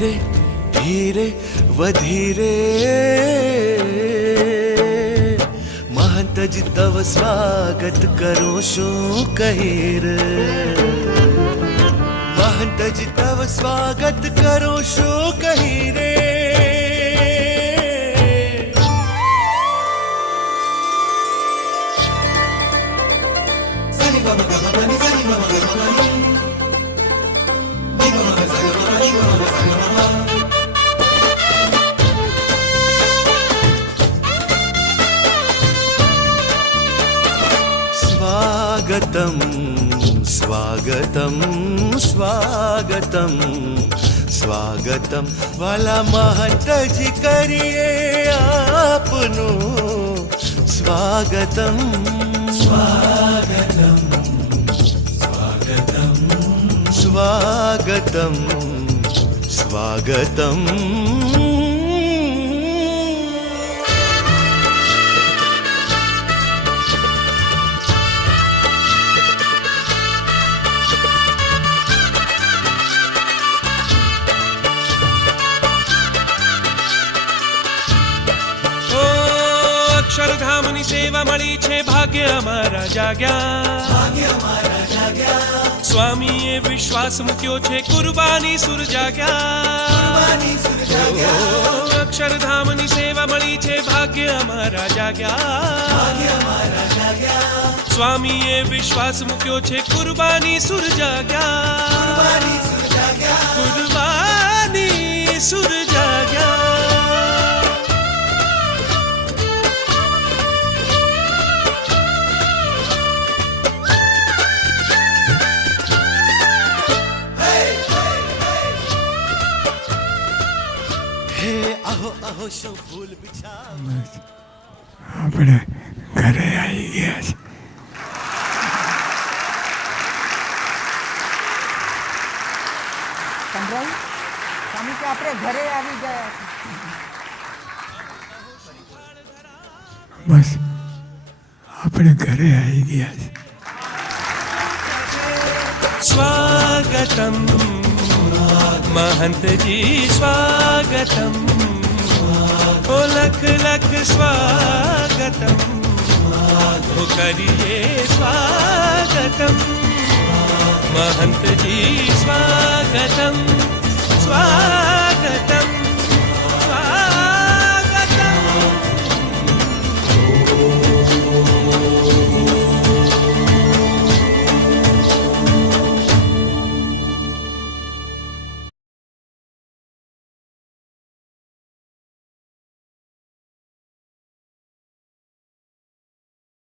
धीरे धीरे वधीरे महंतजी तव स्वागत करो शो कहीर महंतजी तव स्वागत करो शो कहीरे स्वागतम स्वागतम स्वागतम स्वागतम वाला महंत जी करिए आपनो स्वागतम स्वागतम स्वागतम स्वागतम स्वागतम અક્ષરધામની સેવા મળી છે ભાગ્ય અમારા જાગ્યા સ્વામીએ વિશ્વાસ મૂક્યો છે કુરબાની સુર જાગ્યા અક્ષરધામની સેવા મળી છે ભાગ્ય અમારા જાગ્યા સ્વામીએ વિશ્વાસ મૂક્યો છે કુરબાની સુર જાગ્યા કુરબાની સુર જાગ્યા આપણે ઘરે આવી ગયા છે. સંભળાયું સ્વામી કે આપણે ઘરે આવી ગયા છે. બસ આપણે ઘરે આવી ગયા છે. સ્વાગતમ महंतजी स्वागतम ओ लख लख स्वागतम ओ करिए स्वागतम महंतजी स्वागतम स्वागतम